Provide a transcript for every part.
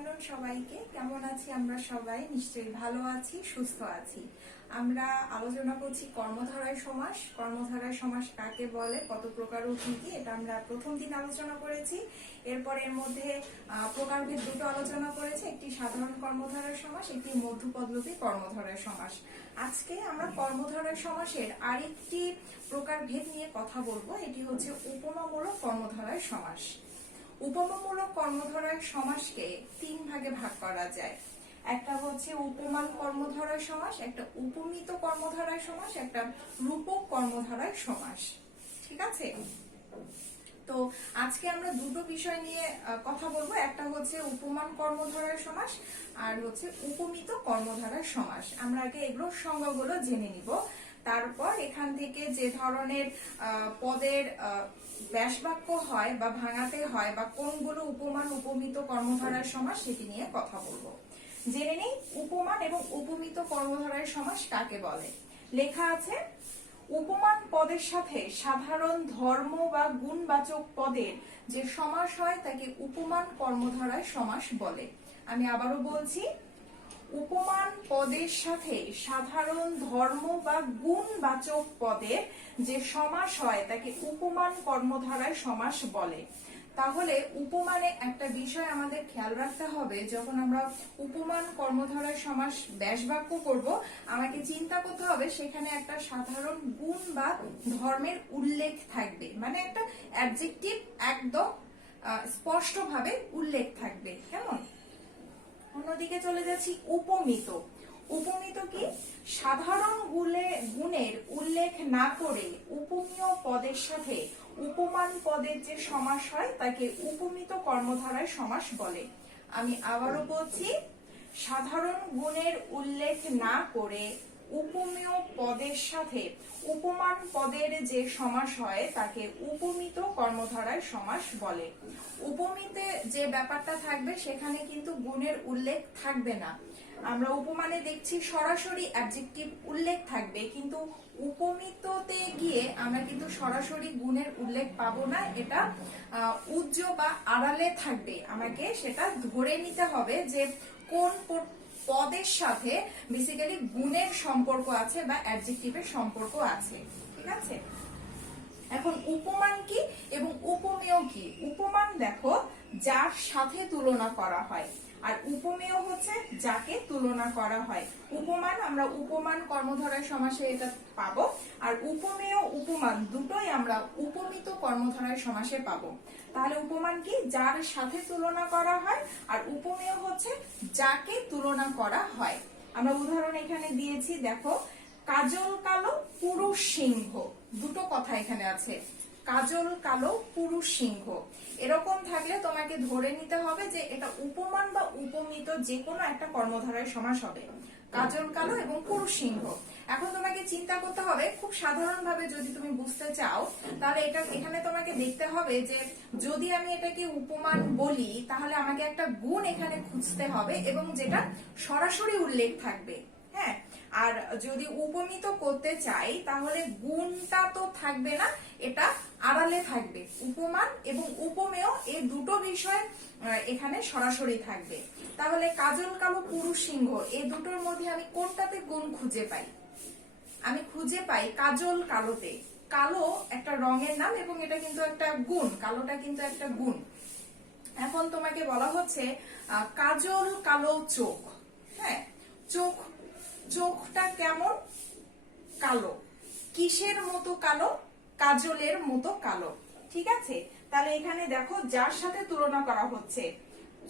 Afternoon সবাইকে। কেমন আছি আমরা সবাই? নিশ্চয়ই ভালো আছি, সুস্থ আছি। আমরা আলোচনা করছি কর্মধারয় সমাস। কর্মধারয় সমাস কাকে বলে, কত প্রকার ও কি কি, এটা আমরা প্রথম দিন আলোচনা করেছি। এরপর এর মধ্যে প্রকারভেদ দুটো আলোচনা করেছি, একটি সাধারণ কর্মধারয় সমাস, একটি মধ্যপদলোপী কর্মধারয় সমাস। আজকে আমরা কর্মধারয় সমাসের আরেকটি প্রকারভেদ নিয়ে কথা বলবো, এটি হচ্ছে উপমামূলক কর্মধারয় সমাস। উপমামূলক কর্মধারয় সমাসকে তিন ভাগে ভাগ করা যায়। একটা হচ্ছে উপমান কর্মধারয় সমাস, একটা উপমিত কর্মধারয় সমাস, একটা রূপক কর্মধারয় সমাস। ঠিক আছে? তো আজকে আমরা দুটো বিষয় নিয়ে কথা বলবো, একটা হচ্ছে উপমান কর্মধারয় সমাস আর হচ্ছে উপমিত কর্মধারয় সমাস। আমরা আগে এগুলোর সংজ্ঞাগুলো জেনে নিব, তারপর এখান থেকে যে ধরনের পদের ব্যাসবাক্য হয় বা ভাঙাতে হয় বা কোনগুলো উপমান উপমিত কর্মধারয় সমাস সেটি নিয়ে কথা বলবো। জেনে নেই উপমান এবং উপমিত কর্মধারয় সমাস কাকে বলে। লেখা আছে, উপমান পদের সাথে সাধারণ ধর্ম বা গুণবাচক পদের যে সমাস হয় তাকে উপমান কর্মধারয় সমাস বলে। আমি আবারও বলছি, উপমান পদের সাথে সাধারণ ধর্ম বা গুণবাচক পদের যে সমাস হয় তাকে উপমান কর্মধারয় সমাস বলে। তাহলে উপমানে একটা বিষয় আমাদের খেয়াল রাখতে হবে, যখন আমরা উপমান কর্মধারয় সমাস ব্যাসবাক্য করব, আমাকে চিন্তা করতে হবে সেখানে একটা সাধারণ গুণ বা ধর্মের উল্লেখ থাকবে, মানে একটা অ্যাডজেক্টিভ একদম স্পষ্টভাবে উল্লেখ থাকবে। কেমন? অন্যদিকে চলে যাচ্ছি উপমিত। উপমিত কি? সাধারণ গুণের উল্লেখ না করে উপমীয় পদের সাথে উপমান পদের যে সমাস হয় তাকে উপমিত কর্মধারয় সমাস বলে। আমি আবারও বলছি, সাধারণ গুণের উল্লেখ না করে উপমেয় পদের সাথে উপমান পদের যে সমাস হয় তাকে উপমিত কর্মধারয় সমাস বলে। উপমিতে যে ব্যাপারটা থাকবে সেখানে কিন্তু গুণের উল্লেখ থাকবে না। আমরা উপমানে দেখছি সরাসরি অ্যাডজেক্টিভ উল্লেখ থাকবে, কিন্তু উপমিততে গিয়ে আমরা কিন্তু সরাসরি গুণের উল্লেখ পাবো না, এটা উজ্জ বা আড়ালে থাকবে। আমাকে সেটা ধরে নিতে হবে যে কোন পদের সাথে বেসিক্যালি গুণের সম্পর্ক আছে বা অ্যাডজেক্টিভের সম্পর্ক আছে। ঠিক আছে? এখন উপমান কি এবং উপমেয় কি? উপমান দেখো যার সাথে তুলনা করা হয়, আর উপমেয় হচ্ছে যাকে তুলনা করা হয়। উপমান আমরা উপমান কর্মধারয় সমাসে এটা পাবো, আর উপমেয় উপমান দুটোই আমরা উপমিত কর্মধারয় সমাসে পাবো। তাহলে উপমান কি? যার সাথে তুলনা করা হয়, আর উপমেয় হচ্ছে যাকে তুলনা করা হয়। আমরা উদাহরণ এখানে দিয়েছি, দেখো, কাজল কালো পুরুষ সিংহ। দুটো কথা এখানে আছে, কাজল কালো পুরুষ সিংহ। এরকম থাকলে তোমাকে ধরে নিতে হবে যে এটা উপমান বা উপমিত যে কোনো একটা কর্মধারয় সমাস হবে, কাজল কালো এবং পুরুষ সিংহ। এখন তোমাকে চিন্তা করতে হবে, খুব সাধারণ ভাবে যদি তুমি বুঝতে চাও তাহলে এটা এখানে তোমাকে দেখতে হবে যে যদি আমি এটাকে উপমান বলি তাহলে আমাকে একটা গুণ এখানে খুঁজতে হবে এবং যেটা সরাসরি উল্লেখ থাকবে। হ্যাঁ, আর যদি উপমিত করতে চাই তাহলে গুণটা তো থাকবে না, এটা আড়ালে থাকবে। উপমান এবং উপমেয় এই দুটো বিষয় এখানে সরাসরি থাকবে। তাহলে কাজল কালো পুরুষ সিংহ এই দুটোর মধ্যে আমি কোনটাতে গুণ খুঁজে পাই? আমি খুঁজে পাই কাজল কালোতে। কালো একটা রঙের নাম এবং এটা কিন্তু একটা গুণ, কালোটা কিন্তু একটা গুণ। এখন তোমাকে বলা হচ্ছে কাজল কালো চোখ। হ্যাঁ, চোখটা কেমন? কালো। কিসের মতো কালো? কাজলের মতো কালো। ঠিক আছে? তাহলে এখানে দেখো যার সাথে তুলনা করা হচ্ছে,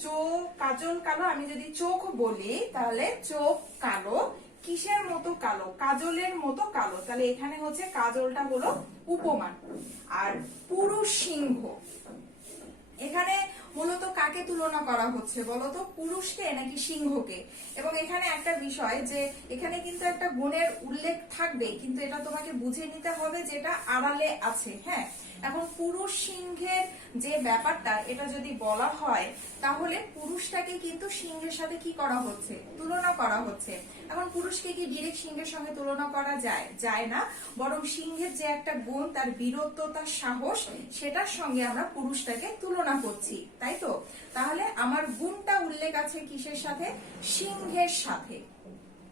চোখ কাজল কালো, আমি যদি চোখ বলি তাহলে চোখ কালো। কিসের মতো কালো? কাজলের মতো কালো। তাহলে এখানে হচ্ছে কাজলটা হলো উপমান। আর পুরুষ সিংহ, এখানে মূলত কাকে তুলনা করা হচ্ছে বলতো? পুরুষকে নাকি সিংহকে? এবং এখানে একটা বিষয় যে এখানে কিন্তু একটা গুণের উল্লেখ থাকবে, কিন্তু এটা তোমাকে বুঝে নিতে হবে যে এটা আড়ালে আছে। হ্যাঁ, এখন পুরুষ সিংহের যে ব্যাপারটা এটা যদি বলা হয় তাহলে পুরুষটাকে কিন্তু সিংহের সাথে কি করা হচ্ছে? তুলনা করা হচ্ছে। এখন পুরুষকে কি ডিরেক্ট সিংহের সঙ্গে তুলনা করা যায়? যায় না, বরং সিংহের যে একটা গুণ, তার বীরত্ব, তার সাহস, সেটার সঙ্গে আমরা পুরুষটাকে তুলনা করছি। তাই তো? তাহলে আমার গুণটা উল্লেখ আছে কিসের সাথে? সিংহের সাথে,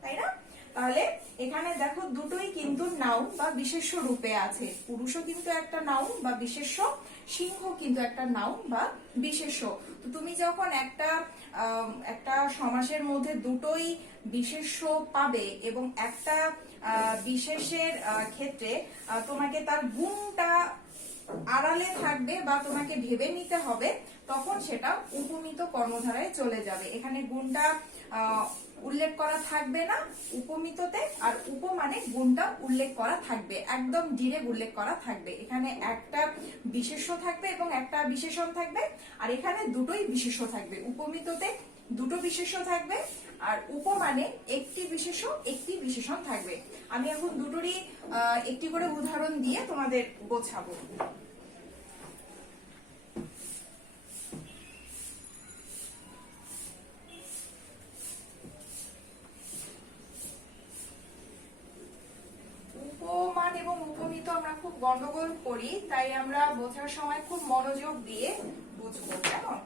তাই না? তাহলে এখানে দেখো দুটোই কিন্তু নাউন বা বিশেষ্য রূপে আছে। পুরুষও কিন্তু একটা নাউন বা বিশেষ্য, সিংহ কিন্তু একটা নাউন বা বিশেষ্য। তো তুমি যখন একটা সমাসের মধ্যে দুটোই বিশেষ্য পাবে এবং একটা বিশেষের ক্ষেত্রে তোমাকে তার গুণটা আড়ালে থাকবে বা তোমাকে ভেবে নিতে হবে, তখন সেটা উপমিত কর্মধারায় চলে যাবে। এখানে গুণটা উল্লেখ করা থাকবে না উপমিততে, আর উপমানে গুণটা উল্লেখ করা থাকবে, একদম ডিরেক্ট উল্লেখ করা থাকবে। এখানে একটা বিশেষ্য থাকবে এবং একটা বিশেষণ থাকবে, আর এখানে দুটোই বিশেষ্য থাকবে। উপমিততে দুটো বিশেষ্য থাকবে, আর উপমানে একটি বিশেষ্য একটি বিশেষণ থাকবে। আমি এখন দুটোরই একটি করে উদাহরণ দিয়ে তোমাদের বোঝাবো। উপমান এবং উপমিত আমরা খুব গন্ডগোল করি, তাই আমরা বোঝার সময় খুব মনোযোগ দিয়ে বুঝবো, কেমন?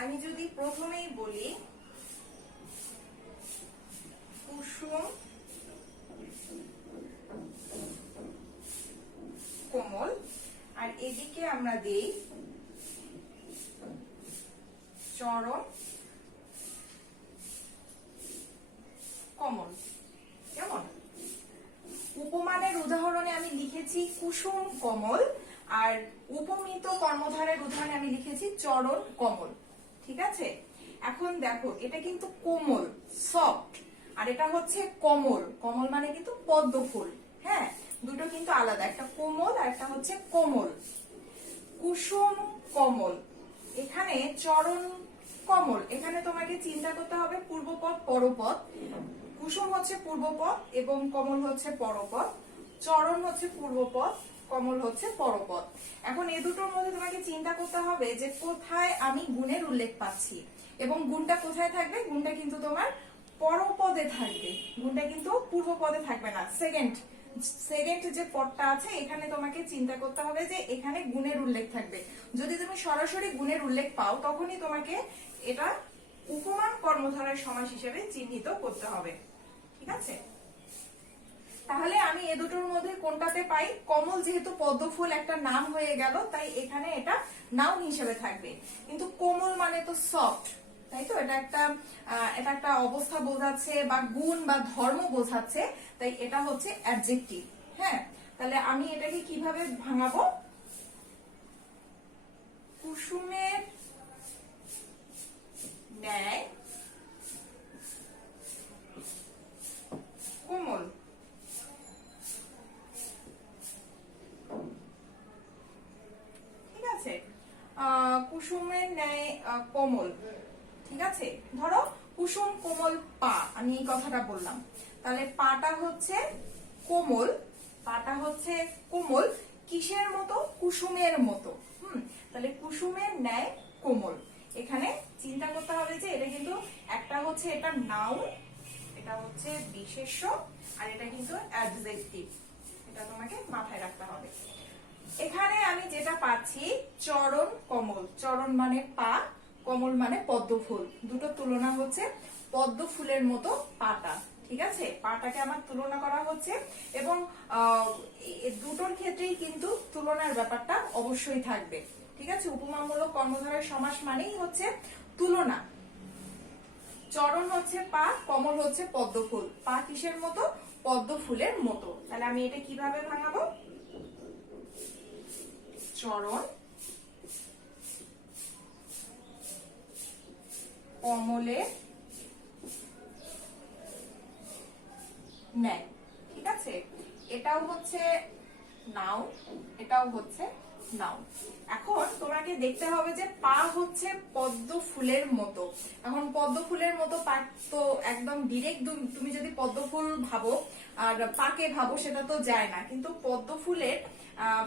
আমি যদি প্রথমেই বলি কুসুম কোমল, আর এদিকে আমরা দেই চরণ কমল, কেমন? উপমানের উদাহরণে আমি লিখেছি কুসুম কমল, আর উপমিত কর্মধারের উদাহরণে আমি লিখেছি চরণ কমল, ঠিক আছে? এখন দেখো এটা কিন্তু কোমল, সফট, আর এটা হচ্ছে কমল। কমল মানে কিন্তু পদ্ম ফুল, হ্যাঁ, দুটো কিন্তু আলাদা, একটা কোমল আর একটা হচ্ছে কোমল। কুসুম কমল, এখানে চরণ কমল, এখানে তোমাকে চিন্তা করতে হবে পূর্বপদ পরপদ। কুসুম হচ্ছে পূর্বপদ এবং কমল হচ্ছে পরপদ, চরণ হচ্ছে পূর্বপদ, কমল হচ্ছে পরপদ। এখন এই দুটোর মধ্যে তোমাকে চিন্তা করতে হবে যে কোথায় আমি গুণের উল্লেখ পাচ্ছি, এবং গুণটা কোথায় থাকবে? গুণটা কিন্তু তোমার পরপদে থাকবে, গুণটা কিন্তু পূর্বপদে থাকবে না। সেকেন্ড যে পদটা আছে এখানে তোমাকে চিন্তা করতে হবে যে এখানে গুণের উল্লেখ থাকবে। যদি তুমি সরাসরি গুণের উল্লেখ পাও তখনই তোমাকে এটা উপমান কর্মধারয় সমাস হিসেবে চিহ্নিত করতে হবে, ঠিক আছে? তাহলে আমি এ দুটোর মধ্যে কোনটাতে পাই? কমল যেহেতু পদ্ম ফুল একটা নাম হয়ে গেল, তাই এখানে এটা নাউন হিসেবে থাকবে। কিন্তু কোমল মানে তো সফট, তাই তো? এটা একটা অবস্থা বোঝাচ্ছে বা গুণ বা ধর্ম বোঝাচ্ছে, তাই এটা হচ্ছে অ্যাডজেক্টিভ। হ্যাঁ, তাহলে আমি এটাকে কিভাবে ভাঙাবো? কুসুমের ন্যায় কোমল, ঠিক আছে? কুসুমের ন্যায় কোমল, ঠিক আছে? ধরো কুসুম কোমল পা, আমি এই কথাটা বললাম, তাহলে পাটা হচ্ছে কোমল, পাটা হচ্ছে কোমল কিসের মতো? কুসুমের মতো। তাহলে কুসুমের ন্যায় কোমল, এখানে চিন্তা করতে হবে যে এটা কিন্তু একটা হচ্ছে এটা নাউন, এটা হচ্ছে বিশেষ্য, আর এটা কিন্তু অ্যাডজেক্টিভ, এটা তোমাকে মাথায় রাখতে হবে। এখানে আমি যেটা পাচ্ছি চরণ কমল, চরণ মানে পা, কমল মানে পদ্ম ফুল, দুটো তুলনা হচ্ছে পদ্ম ফুলের মতো পাটা, ঠিক আছে? পাটাকে আমার তুলনা করা হচ্ছে, এবং দুটোর ক্ষেত্রেই কিন্তু তুলনার ব্যাপারটা অবশ্যই থাকবে, ঠিক আছে? উপমামূলক কর্মধারয় সমাস মানেই হচ্ছে তুলনা। চরণ হচ্ছে পা, কমল হচ্ছে পদ্ম ফুল, পা কিসের মতো? পদ্ম ফুলের মতো। তাহলে আমি এটা কিভাবে ভাঙাবো? চরণ কমলের ন্যায়, ঠিক আছে? এটাও হচ্ছে নাউন, এটাও হচ্ছে নাউন। এখন তোমাকে দেখতে হবে যে পা হচ্ছে পদ্ম ফুলের মতো। এখন পদ্ম ফুলের মতো পা তো একদম ডিরেক্ট, তুমি যদি পদ্ম ফুল ভাবো আর পাকে ভাবো সেটা তো যায় না, কিন্তু পদ্ম ফুলের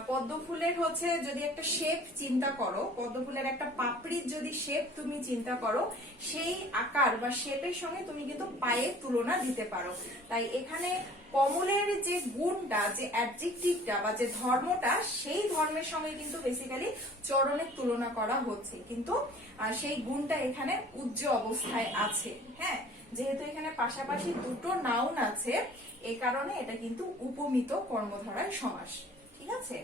পদ্ম ফুলের হচ্ছে যদি একটা শেপ চিন্তা করো, পদ্ম ফুলের একটা পাপড়ির যদি শেপ তুমি চিন্তা করো, সেই আকার বা শেপের সঙ্গে তুমি কিন্তু পায়ের তুলনা দিতে পারো। তাই এখানে কমলের যে গুণটা, যে অ্যাডজেক্টিভটা বা যে ধর্মটা, সেই ধর্মের সঙ্গে কিন্তু বেসিক্যালি চরণের তুলনা করা হচ্ছে, কিন্তু সেই গুণটা এখানে উচ্চ অবস্থায় আছে। হ্যাঁ, যেহেতু এখানে পাশাপাশি দুটো নাউন আছে, এই কারণে এটা কিন্তু উপমিত কর্মধারয় সমাস। ঠিক আছে,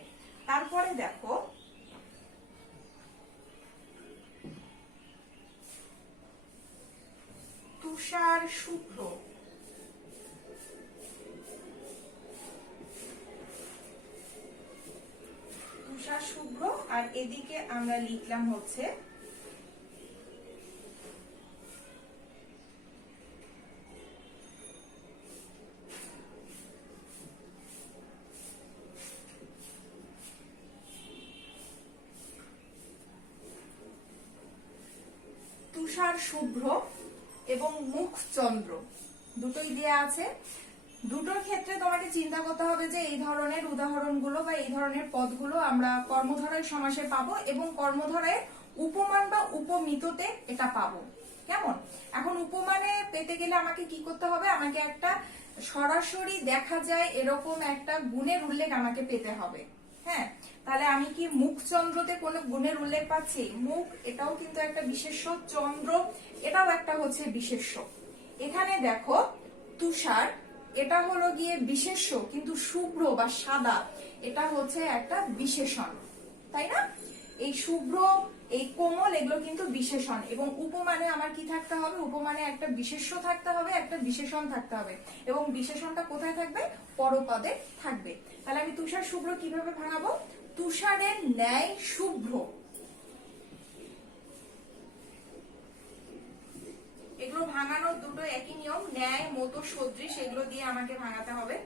তারপরে দেখো তুষার শুভ্র। তুষার শুভ্র, আর এদিকে আমরা লিখলাম হচ্ছে তুষার শুভ্র এবং মুখ চন্দ্র দুটোই দেয়া আছে। দুটোর ক্ষেত্রে তোমাকে চিন্তা করতে হবে যে এই ধরনের উদাহরণগুলো বা এই ধরনের পদগুলো আমরা কর্মধারয় সমাসে পাবো এবং কর্মধারয়ের উপমান বা উপমিততে এটা পাবো। কেমন? এখন উপমানে পেতে গেলে আমাকে কি করতে হবে? আমাকে একটা সরাসরি দেখা যায় এরকম একটা গুণের উল্লেখ আমাকে পেতে হবে। হ্যাঁ, তাহলে আমি কি মুখ চন্দ্রতে কোনো গুণের উল্লেখ পাচ্ছি? মুখ এটাও কিন্তু একটা বিশেষ্য, চন্দ্র এটাও একটা হচ্ছে বিশেষ্য। এখানে দেখো তুষার এটা হলো গিয়ে বিশেষ্য, কিন্তু শুভ্র বা সাদা এটা হচ্ছে একটা বিশেষণ, তাই না? এই শুভ্র, এই কোমল এগুলো কিন্তু বিশেষণ, এবং উপমানে আমার কি থাকতে হবে? উপমানে একটা বিশেষ্য থাকতে হবে, একটা বিশেষণ থাকতে হবে, এবং বিশেষণটা কোথায় থাকবে? পরপদে থাকবে। তাহলে আমি তুষার শুভ্র কিভাবে ভাঙাবো? তুষারের ন্যায় শুভ্র, এগুলো ভাঙানোর দুটো একই নিয়ম, ন্যায় মতো সদৃশ এগুলো দিয়ে আমাকে ভাঙাতে হবে।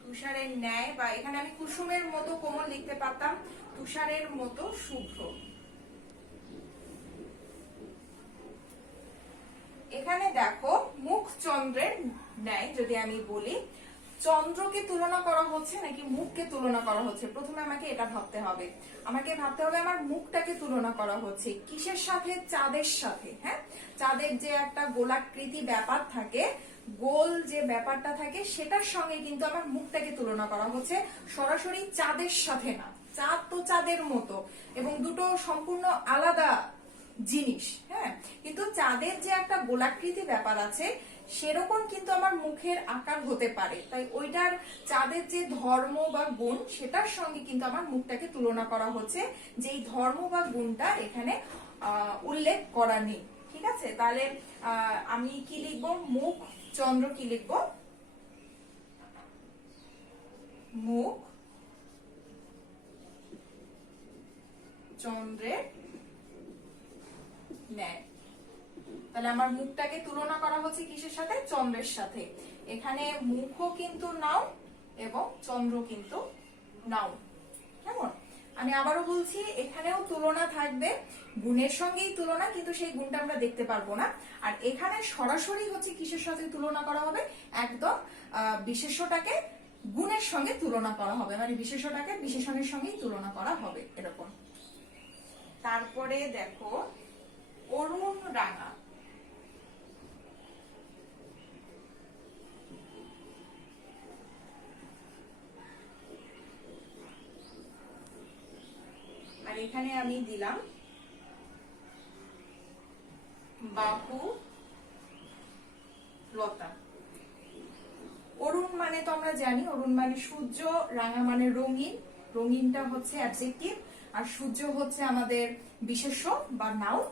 তুষারের ন্যায়, বা এখানে আমি কুসুমের মতো কোমল লিখতে পারতাম, তুষারের মতো শুভ্র। এখানে দেখো মুখ চন্দ্রের ন্যায় যদি আমি বলি, চন্দ্রকে তুলনা করা হচ্ছে নাকি মুখকে তুলনা করা হচ্ছে? প্রথমে আমাকে এটা ভাবতে হবে, আমাকে ভাবতে হবে আমার মুখটাকে তুলনা করা হচ্ছে কিসের সাথে? চাঁদের সাথে। হ্যাঁ, চাঁদের যে একটা গোলাকৃতি ব্যাপার থাকে, গোল যে ব্যাপারটা থাকে, সেটার সঙ্গে কিন্তু আমার মুখটাকে তুলনা করা হচ্ছে, সরাসরি চাঁদের সাথে না। চাঁদ তো চাঁদের মতো, এবং দুটো সম্পূর্ণ আলাদা জিনিস। হ্যাঁ, কিন্তু চাঁদের যে একটা গোলাকৃতি ব্যাপার আছে, সেরকম কিন্তু আমার মুখের আকার হতে পারে, তাই ওইটার চাঁদের যে ধর্ম বা গুণ, সেটার সঙ্গে কিন্তু আমার মুখটাকে তুলনা করা হচ্ছে, যেই ধর্ম বা গুণটা এখানে উল্লেখ করা নেই। ঠিক আছে, তাহলে আমি কি লিখবো? মুখ চন্দ্র কি লিখবো? মুখ চন্দ্রের ন্যায়। তাহলে আমার মুখটাকে তুলনা করা হচ্ছে কিসের সাথে? চন্দ্রের সাথে। এখানে মুখও কিন্তু নাও এবং চন্দ্র কিন্তু নাও। কেমন? আমি আবারও বলছি, এখানেও তুলনা থাকবে, গুণের সঙ্গেই তুলনা, কিন্তু সেই গুণটা আমরা দেখতে পারবো না। আর এখানে সরাসরি হচ্ছে কিসের সাথে তুলনা করা হবে? একদম বিশেষ্যটাকে গুণের সঙ্গে তুলনা করা হবে, মানে বিশেষ্যটাকে বিশেষণের সঙ্গেই তুলনা করা হবে, এরকম। তারপরে দেখো অরুণ রাঙা। আর এখানে আমি দিলাম বাহু লতা। অরুণ মানে তো আমরা জানি, অরুণ মানে সূর্য, রাঙা মানে রঙিন, রঙিনটা হচ্ছে অ্যাডজেক্টিভ, আর সূর্য হচ্ছে আমাদের বিশেষ্য বা নাউন।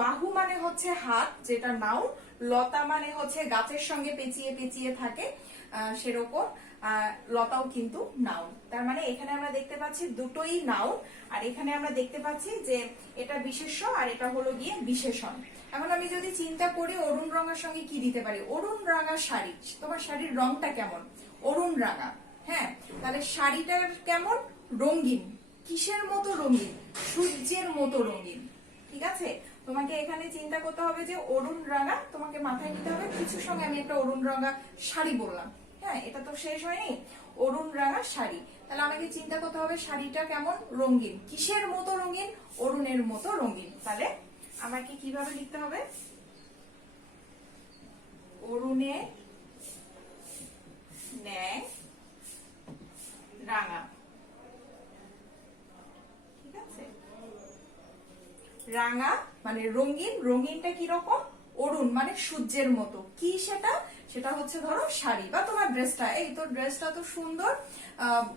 বাহু মানে হচ্ছে হাত, যেটা নাউন। লতা মানে হচ্ছে গাছের সঙ্গে পেঁচিয়ে পেঁচিয়ে থাকে, সেরকম লতাও কিন্তু নাউন। তার মানে এখানে আমরা দেখতে পাচ্ছি দুটোই নাউন, আর এখানে আমরা দেখতে পাচ্ছি যে এটা বিশেষ্য আর এটা হলো গিয়ে বিশেষণ। এখন আমি যদি চিন্তা করি অরুণ রঙার সঙ্গে কি দিতে পারি? অরুণ রাঙা শাড়ি। তোমার শাড়ির রংটা কেমন? অরুণ রাঙা। হ্যাঁ, তাহলে শাড়িটার কেমন? রঙিন। কিসের মতো রঙিন? সূর্যের মতো রঙিন। ঠিক আছে, তোমাকে এখানে চিন্তা করতে হবে যে অরুণ রাঙা, তোমাকে মাথায় নিতে হবে কিছুর সঙ্গে আমি একটা অরুণ রাঙা শাড়ি বললাম। হ্যাঁ, এটা তো শেষ হয়নি। অরুণ রাঙা শাড়ি, তাহলে আমাকে চিন্তা করতে হবে শাড়িটা কেমন রঙিন, কিসের মতো রঙিন, অরুণের মতো রঙিন। তাহলে আমাকে কিভাবে লিখতে হবে, অরুণে ন্যায় রাঙা, ঠিক আছে। রাঙা মানে রঙিন, রঙিনটা কিরকম, অরুণ মানে সূর্যের মতো, কি সেটা, সেটা হচ্ছে ধরো শাড়ি বা তোমার ড্রেসটা, এই তো ড্রেসটা তো সুন্দর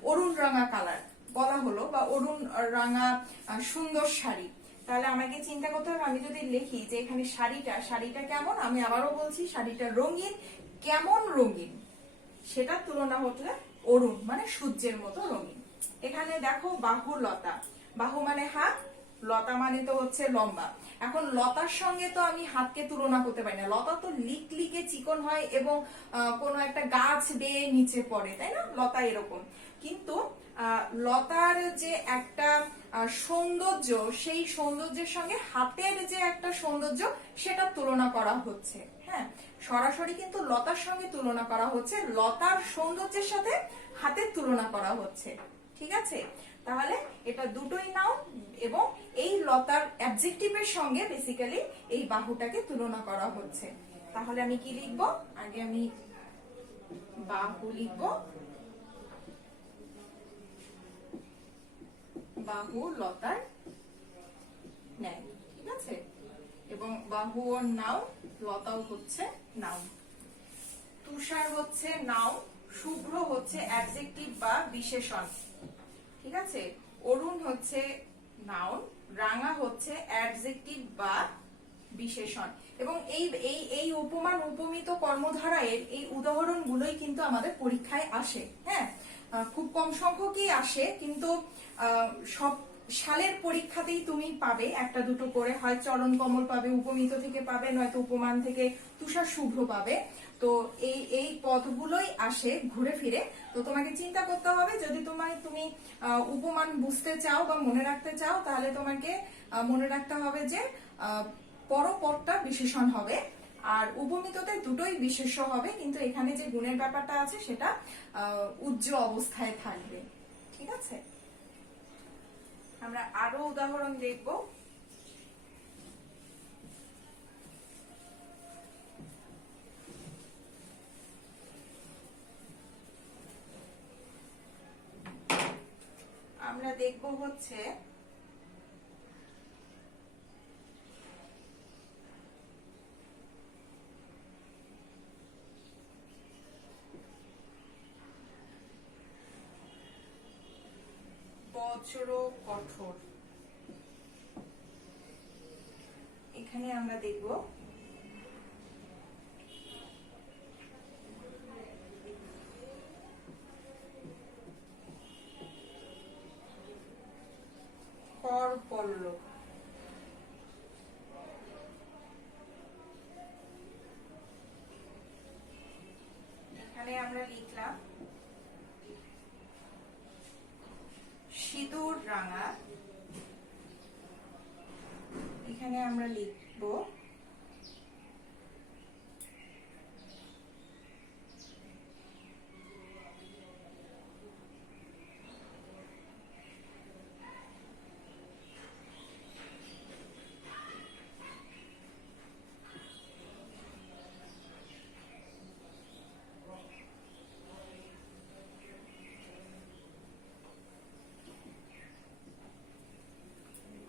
অরুণ রাঙা কালার বলা হলো, বা অরুণ রাঙা সুন্দর শাড়ি। তাহলে আমাকে চিন্তা করতে হবে, আমি যদি লিখি যে এখানে শাড়িটা কেমন, আমি আবারও বলছি শাড়িটা রঙিন, কেমন রঙিন সেটা তুলনা হচ্ছে অরুণ মানে সূর্যের মতো রঙিন। এখানে দেখো বাহু লতা, বাহু মানে হাত, লতা মানে তো হচ্ছে লম্বা। এখন লতার সঙ্গে তো আমি হাতকে তুলনা করতে পারি না, লতা তো লিকলিকে চিকন হয় এবং কোনো একটা গাছ বেয়ে নিচে পড়ে, তাই না, লতা এরকম। কিন্তু লতার যে একটা সৌন্দর্য, সেই সৌন্দর্যের সঙ্গে হাতের যে একটা সৌন্দর্য সেটা তুলনা করা হচ্ছে। হ্যাঁ, সরাসরি কিন্তু লতার সঙ্গে তুলনা করা হচ্ছে, লতার সৌন্দর্যের সাথে হাতের তুলনা করা হচ্ছে, ঠিক আছে। তাহলে এটা দুটোই নাউন, এবং এই লতার অ্যাডজেক্টিভের সঙ্গে বেসিক্যালি এই বাহুটাকে তুলনা করা হচ্ছে। তাহলে আমি কি লিখব, আগে আমি বাহু লিখব, বাহু লতার ন্যায়, ঠিক আছে। এবং বাহু ও নাউন, লতাও হচ্ছে নাউন, তুষার হচ্ছে নাউন, শুভ্র হচ্ছে অ্যাডজেক্টিভ বা বিশেষণ, ঠিক আছে। অরুণ হচ্ছে নাউন, রাঙা হচ্ছে অ্যাডজেক্টিভ বা বিশেষণ। এবং এই এই এই উপমান উপমিত কর্মধারায়ের এই উদাহরণগুলোই কিন্তু আমাদের পরীক্ষায় আসে। হ্যাঁ, খুব কম সংখ্যকই আসে, কিন্তু সব সালের পরীক্ষাতেই তুমি পাবে একটা দুটো করে, হয় চরণ কমল পাবে উপমিত থেকে পাবে, নয়তো উপমান থেকে তুষার শুভ্র পাবে। তো এই এই পদগুলোই আসে ঘুরে ফিরে। তো তোমাকে চিন্তা করতে হবে, যদি তুমি উপমান বুঝতে চাও বা মনে রাখতে চাও, তাহলে তোমাকে মনে রাখতে হবে যে পরপদটা বিশেষণ হবে, আর উপমিততে দুটোই বিশেষ্য হবে, কিন্তু এখানে যে গুণের ব্যাপারটা আছে সেটা উজ্জ্ব অবস্থায় থাকবে, ঠিক আছে। আমরা আরো উদাহরণ দেখব। আমরা দেখব হচ্ছে বজ্র কঠোর। এখানে আমরা দেখব করপল্লব। এখানে আমরা লিখলাম সিঁদুর রাঙা। এখানে আমরা লিখব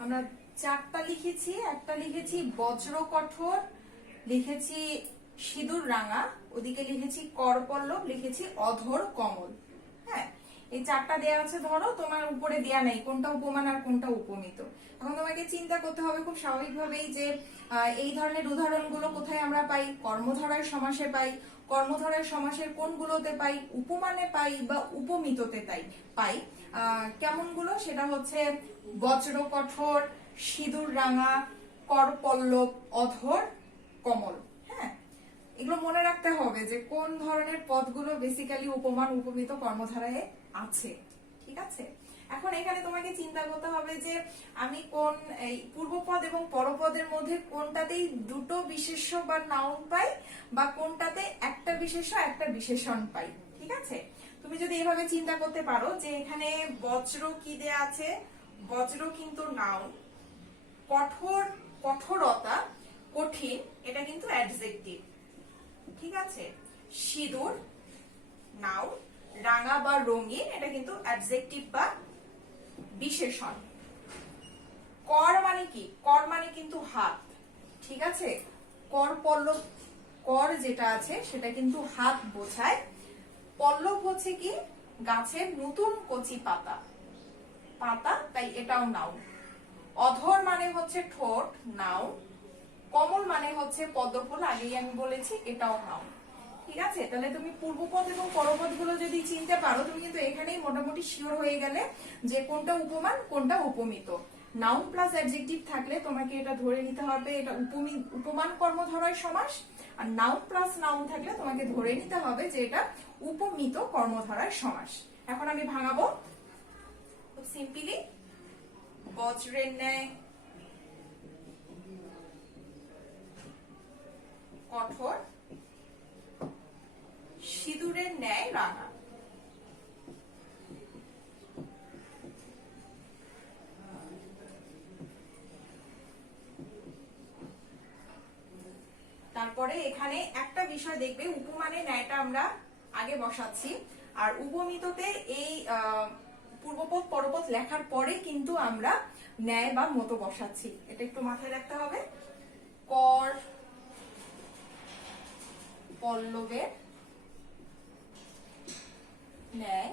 আমরা চারটা লিখেছি, একটা লিখেছি বজ্র কঠোর, লিখেছি সিঁদুর রাঙা, ওদিকে লিখেছি করপল্লব, লিখেছি অধর কমল। হ্যাঁ, এই চারটা দেয়া আছে, ধরো তোমার উপরে দেয়া নেই কোনটা উপমান আর কোনটা উপমিত। এখন তোমাকে চিন্তা করতে হবে খুব স্বাভাবিকভাবেই যে এই ধরনের উদাহরণগুলো কোথায় আমরা পাই, কর্মধারয় সমাসে পাই। কর্মধারয় সমাসের কোনগুলোতে পাই, উপমানে পাই বা উপমিততে পাই। কেমনগুলো, সেটা হচ্ছে বজ্র কঠোর, সিঁদুর রাঙা, করপল্লব, অধর কমল। হ্যাঁ, এগুলো মনে রাখতে হবে যে কোন ধরনের পদগুলো বেসিক্যালি উপমান উপমিত কর্মধারায় আছে, ঠিক আছে। এখন এখানে তোমাকে চিন্তা করতে হবে যে আমি কোন এই পূর্বপদ এবং পরপদের মধ্যে কোনটাতেই দুটো বিশেষ্য বা নাউন পাই, বা কোনটাতে একটা বিশেষ্য একটা বিশেষণ পাই। ঠিক আছে? তুমি যদি এভাবে চিন্তা করতে পারো যে এখানে বজ্র কি দেয়া আছে, বজ্র কিন্তু নাউন, কঠোর, কঠোরতা, কঠিন, এটা কিন্তু অ্যাডজেক্টিভ। ঠিক আছে? সিঁদুর নাউন, রাঙা বা রঙিন এটা কিন্তু অ্যাডজেক্টিভ বা বিশেষণ। কর মানে কি? কর মানে কিন্তু হাত। ঠিক আছে? কর পল্লব, কর যেটা আছে সেটা কিন্তু হাত বোঝায়। পল্লব হচ্ছে কি? গাছের নতুন কচি পাতা, পাতা, তাই এটাও নাউন। অধর মানে হচ্ছে ঠোঁট, নাউন। কমল মানে হচ্ছে পদ্মফুল, আগেই আমি বলেছি, এটাও নাউন। ঠিক আছে? তাহলে তুমি পূর্বপদ এবং পরপদ গুলো যদি চিনতে পারো, তুমি কিন্তু এখানেই মোটামুটি শিওর হয়ে গেলে যে কোনটা উপমান কোনটা উপমিত। নাউন প্লাস অ্যাডজেক্টিভ থাকলে তোমাকে এটা ধরে নিতে হবে এটা উপমান কর্মধারয় সমাস, আর নাউন প্লাস নাউন থাকলে তোমাকে ধরে নিতে হবে যে এটা উপমিত কর্মধারয় সমাস। এখন আমি ভাঙাবো খুব সিম্পলি। বজ্রের ন্যায় কঠোর, সিঁদুরের ন্যায় রাঙা। তারপরে এখানে একটা বিষয় দেখবে, উপমানের ন্যায়টা আমরা আগে বসাচ্ছি, আর উপমিততে এই পূর্বপদ পরপদ লেখার পরে কিন্তু আমরা ন্যায় বা মতো বসাচ্ছি, এটা একটু মাথায় রাখতে হবে। কর পল্লবের ন্যায়,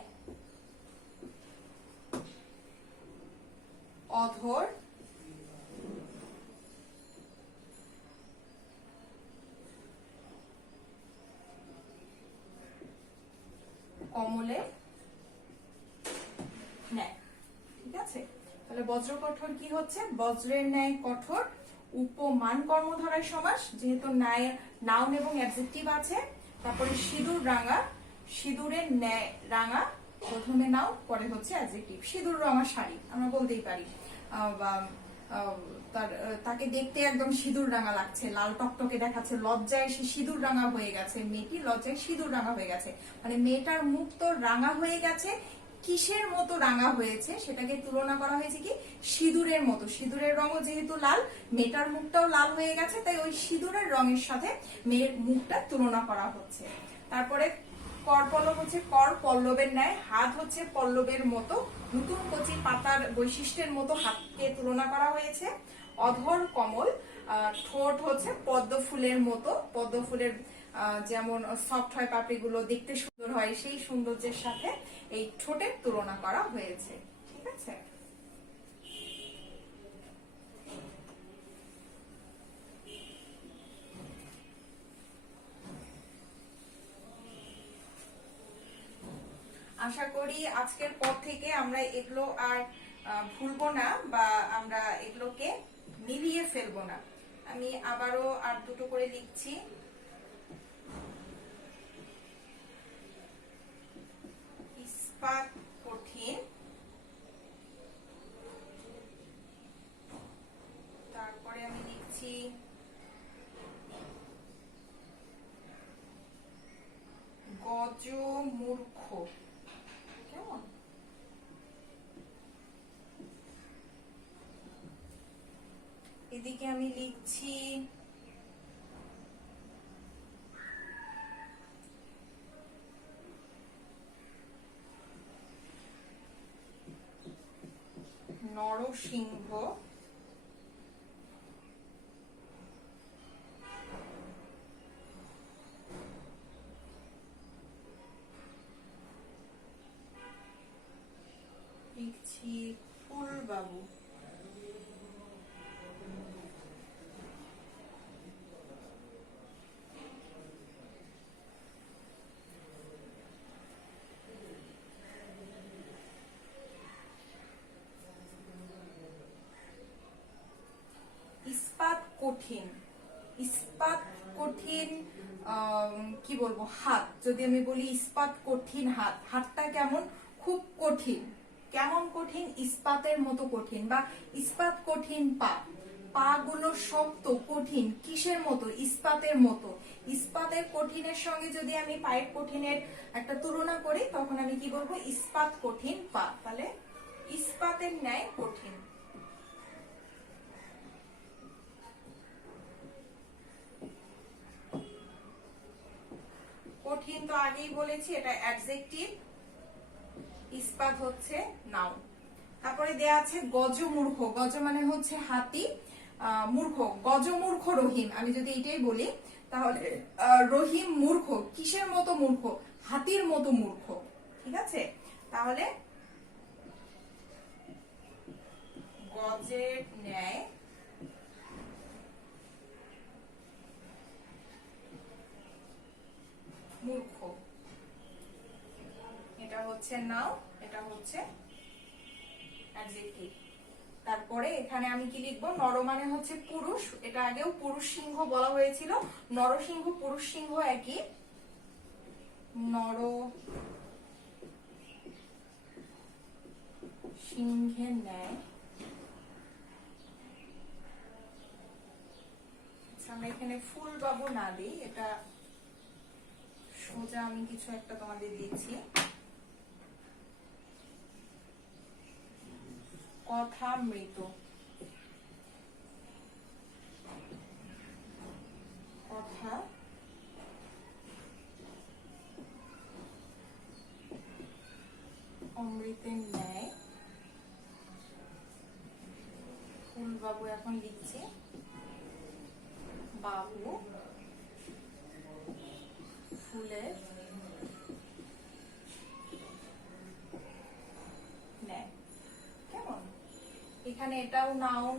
অধর কমলের ন্যায়। ঠিক আছে? তাহলে বজ্র কঠোর কি হচ্ছে? বজ্রের ন্যায় কঠোর, উপমান কর্মধারয় সমাস, যেহেতু ন্যায় নাউন এবং অ্যাডজেক্টিভ আছে। তারপরে সিঁদুর রাঙা, সিঁদুরের ন্যায় রাঙা, প্রথমে নাউন পরে হচ্ছে অ্যাডজেক্টিভ। সিঁদুর রাঙা শাড়ি আমরা বলতেই পারি, বা তাকে দেখতে একদম সিঁদুর রাঙা লাগছে, লাল টকটকে দেখাচ্ছে, লজ্জায় সে সিঁদুর রাঙা হয়ে গেছে, মেয়েটি লজ্জায় সিঁদুর রাঙা হয়ে গেছে, মানে মেয়েটার মুখ তো রাঙা হয়ে গেছে। কিসের মতো রাঙা হয়েছে সেটাকে তুলনা করা হয়েছে কি? সিঁদুরের মতো। সিঁদুরের রঙও যেহেতু লাল, মেয়েটার মুখটাও লাল হয়ে গেছে, তাই ওই সিঁদুরের রঙের সাথে মেয়ের মুখটা তুলনা করা হচ্ছে। তারপরে কর পল্লব হচ্ছে কর পল্লবের ন্যায়, হাত হচ্ছে পল্লবের মতো, নতুন কচি পাতার বৈশিষ্ট্যের মতো হাতকে তুলনা করা হয়েছে। অধর কমল, ঠোঁট হচ্ছে পদ্ম ফুলের মতো, পদ্ম ফুলের যেমন সফট হয় পাপড়িগুলো, দেখতে সুন্দর হয়, সেই সৌন্দর্যের সাথে এই ঠোঁটের তুলনা করা হয়েছে। ঠিক আছে? আশা করি আজকের পর থেকে আমরা এগুলো আর ভুলবো না, বা আমরা এগুলোকে মিলিয়ে ফেলবো না। আমি আবারও আর দুটো করে লিখছি। ইস্পাত কঠিন, তারপরে আমি লিখছি গজ মূর্খ। কেমন? এদিকে আমি লিখছি নরসিংহ। লিখছি ফুলবাবু। ইস্পাত কঠিন, ইস্পাত কঠিন, কি বলবো, হাত। যদি আমি বলি ইস্পাত কঠিন হাত, হাতটা কেমন? খুব কঠিন। কেমন কঠিন? ইস্পাতের মতো কঠিন, বা ইস্পাত কঠিন পা। পা গুলো শক্ত কঠিন, কিসের মতো? ইস্পাতের মতো। ইস্পাতের কঠিনের সঙ্গে যদি আমি পায়ের কঠিনের একটা তুলনা করি, তখন আমি কি বলবো? ইস্পাত কঠিন পা। তাহলে ইস্পাতের ন্যায় কঠিন। কঠিন তো আগেই বলেছি, এটা অ্যাডজেক্টিভ, ইস্পাত হচ্ছে নাউন। তারপরে দেয়া আছে গজমূর্খ। গজ মানে হচ্ছে হাতি, মূর্খ, গজমূর্খ রহিম। আমি যদি এটাই বলি তাহলে রহিম মূর্খ। কিসের মতো মূর্খ? হাতির মতো মূর্খ। ঠিক আছে, তাহলে গজের ন্যায় মূর্খ, এটা হচ্ছে নাউন, এটা হচ্ছে অ্যাডজেক্টিভ। তারপরে এখানে আমি কি লিখবো? নর মানে হচ্ছে পুরুষ, এটা আগেও পুরুষ সিংহ বলা হয়েছিল। নরসিংহ পুরুষ সিংহ একই। নর সিংহের ন্যায়। আমরা এখানে ফুল বাবু না দিই, এটা সোজা আমি কিছু একটা তোমাদের দিচ্ছি। কথামৃত। কথা অমৃতের ন্যায়। ফুল বাবু এখন লিখছি, বাবু ফুলের ন্যায়। কেমন? এখানে এটাও নাউন,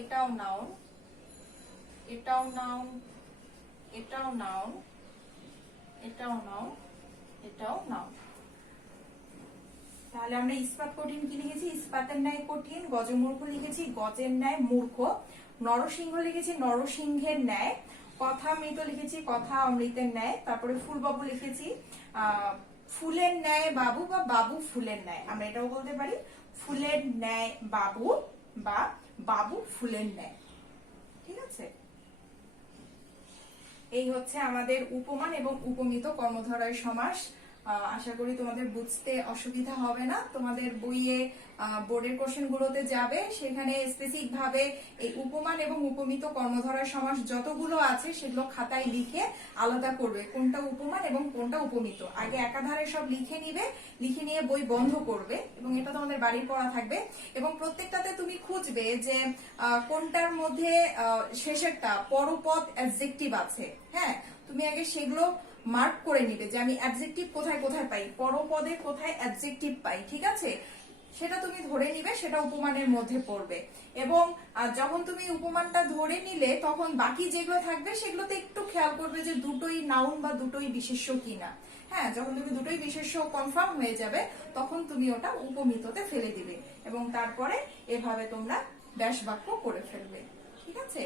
এটাও নাউন, এটাও নাউন, এটাও নাউন, এটাও নাউন, এটাও নাউন। তাহলে আমরা ইস্পাত কঠিন কি লিখেছি? ইস্পাতের ন্যায় কঠিন। গজমূর্খ লিখেছি, গজের ন্যায় মূর্খ। নরসিংহ লিখেছি, নরসিংহের ন্যায়। কথা মৃত লিখেছি, কথা অমৃতের ন্যায়। তারপরে ফুলবাবু লিখেছি ফুলের ন্যায় বাবু, বা বাবু ফুলের ন্যায়। আমরা এটাও বলতে পারি ফুলের ন্যায় বাবু, বা বাবু ফুলের ন্যায়। ঠিক আছে, এই হচ্ছে আমাদের উপমান এবং উপমিত কর্মধারয় সমাস। আশা করি তোমাদের বুঝতে অসুবিধা হবে না। তোমাদের বইয়ে বোর্ডের কোশ্চেন গুলোতে যাবে, সেখানে স্পেসিফিক ভাবে এই উপমান এবং উপমিত কর্মধারয় সমাস যতগুলো আছে সেগুলো খাতায় লিখে আলাদা করবে, কোনটা উপমান এবং কোনটা উপমিত। আগে একাধারে সব লিখে নিবে, লিখে নিয়ে বই বন্ধ করবে, এবং এটা তোমাদের বাড়ির পড়া থাকবে। এবং প্রত্যেকটাতে তুমি খুঁজবে যে কোনটার মধ্যে শেষেরটা পরপদ অ্যাডজেক্টিভ আছে। হ্যাঁ, তুমি আগে সেগুলো মার্ক করে নিবে যে আমি অ্যাডজেক্টিভ কোথায় কোথায় পাই, পরপদে কোথায় অ্যাডজেক্টিভ পাই। ঠিক আছে, সেটা তুমি ধরে নিবে, সেটা উপমানের মধ্যে পড়বে। এবং যখন তুমি উপমানটা ধরে নিলে, তখন বাকি যেগুলো থাকবে সেগুলোতে একটু খেয়াল করবে যে দুটোই নাউন বা দুটোই বিশেষ্য কিনা। হ্যাঁ, যখন তুমি দুটোই বিশেষ্য কনফার্ম হয়ে যাবে, তখন তুমি ওটা উপমিততে ফেলে দিবে, এবং তারপরে এভাবে তোমরা ব্যাস বাক্য করে ফেলবে। ঠিক আছে,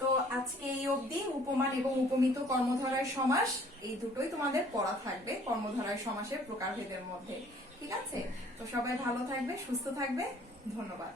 তো আজকে এই অবধি উপমান এবং উপমিত কর্মধারয় সমাস এই দুটোই তোমাদের পড়া থাকবে কর্মধারয় সমাসের প্রকারভেদের মধ্যে। ঠিক আছে, তো সবাই ভালো থাকবে, সুস্থ থাকবে। ধন্যবাদ।